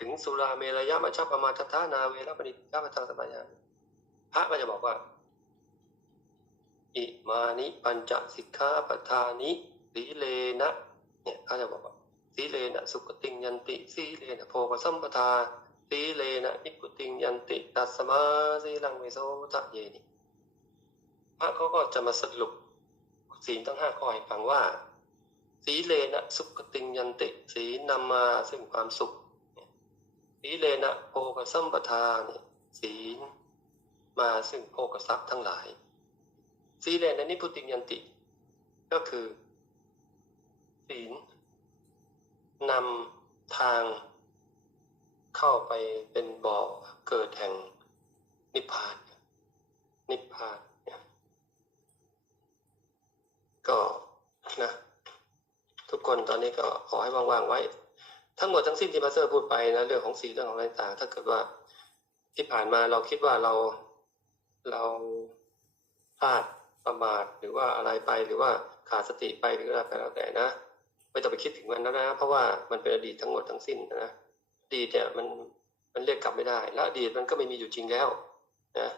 ถึงสุราเมรยะมัชฌปมาทัฏฐานาเวรปณิกาปทางสมัยาพระก็จะบอกว่า อิมานิปัญจสิกขาปทานิสีเลนะเนี่ยเขาจะบอกว่าสีเลนะสุขติงยันติสีเลนะโพกสัมปทาสีเลนะนิพุติงยันติตัสสมาสีลังเวโสทะเยนิพระเขาก็จะมาสรุปศีลทั้งห้าข้อให้ฟังว่า สีเลนะสุขติงยันติ สีนำมาซึ่งความสุข สีเลนะโภกสัมปทาเนี่ยศีลมาซึ่งโภกทรัพย์ทั้งหลาย สีเลนะนิพุติยันติ ก็คือ ศีลนำทางเข้าไปเป็นบ่อเกิดแห่งนิพพาน นิพพานเนี่ยก็นะ ทุกคนตอนนี้ก็ขอให้ว่างๆไว้ ทั้งหมดทั้งสิ้นที่มาสเตอร์พูดไปนะเรื่องของสีเรื่องของอะไรต่างถ้าเกิดว่าที่ผ่านมาเราคิดว่าเราเราพลาดประมาทหรือว่าอะไรไปหรือว่าขาดสติไปหรืออะไรไปแล้วแต่นะไม่ต้องไปคิดถึงมันนะนะ เพราะว่ามันเป็นอดีตทั้งหมดทั้งสิ้นนะอดีตเนี่ยมันมันเรียกกลับไม่ได้ และอดีตมันก็ไม่มีอยู่จริงแล้วนะ